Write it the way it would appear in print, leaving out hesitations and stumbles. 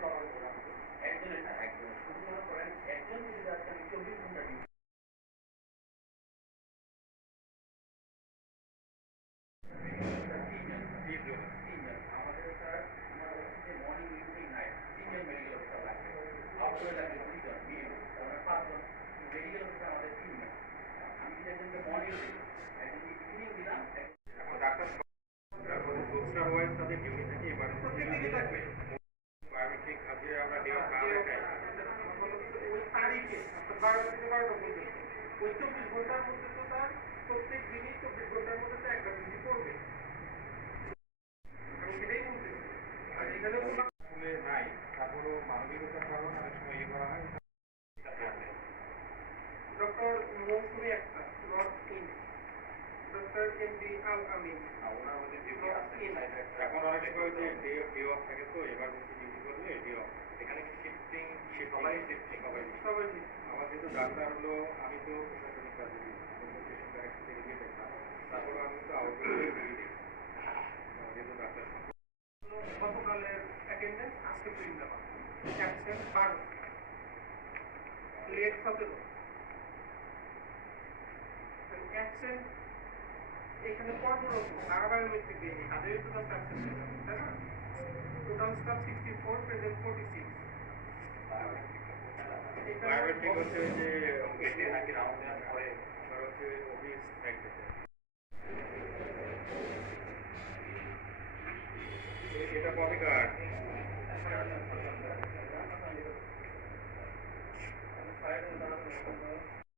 একজনের না একজনের শুধু মনে করেন একজন যদি আজকে আমি 24 ঘন্টা আমাদের স্যার আমার হচ্ছে মর্নিং ইভিনিং নাইট তিনজন মেডিকেল অফিসার লাগবে আউটডোরে লাগবে 2 জন মিনিমাম তার 5 জন মেডিকেল অফিসার আমাদের 3 জন আমি যদি একজনকে মর্নিং দিই একজনকে ইভিনিং দিলাম এখন ডাক্তার রোগটা হওয়ার সাথে ডিউটি থাকে এমার্জেন্সি লাগবে বায়োমেট্রিক আজকে আমরা ডেট না দেখাই ওই তারিখে 12 থেকে 12টা পর্যন্ত ওই 24 ঘন্টার মধ্যে তো তার প্রত্যেক দিনই 24 ঘন্টার মধ্যে তো একটা ডিউটি করবে আমি সেটাই বলতেছি আর এখানে স্কুলে নাই তারপরও মানবিকতার কারণে অনেক সময় ইয়ে করা হয় ডক্টর মৌসুমি একটা নর্থ ইন doctor M D Al Amin ওনার মধ্যে ডিউটি আছে এখন অনেক সময় যে ডে অফ থাকে তো এমার্জেন্সি ডিউটি করলে ডে অফ এখানে কি শিফটিং সবাই আমার যেহেতু ডাক্তার হলো আমি তো প্রশাসনিক কাজে দিই পেশেন্ট কানেকশন থেকে দিয়ে দেখলাম তারপরে আমি তো আউটডোরে দিয়ে দিই যেহেতু ডাক্তার গতকালের অ্যাটেন্ডেন্স আজকে প্রিন্ট দেওয়া অ্যাবসেন্ট 12 লেট 17 অ্যাবসেন্ট এখানে কর্মরত তারা বায়োমেট্রিক দিয়ে তাদের তো জাস্ট অ্যাবসেন্ট হয়ে যাবে তাই না টোটাল স্টাফ 64 প্রেজেন্ট 46 বায়োমেট্রিক হচ্ছে যে গেটে নাকি রাউন্ড দেওয়ার পরে আপনার হচ্ছে অফিস সাইড এটা কপি কার্ড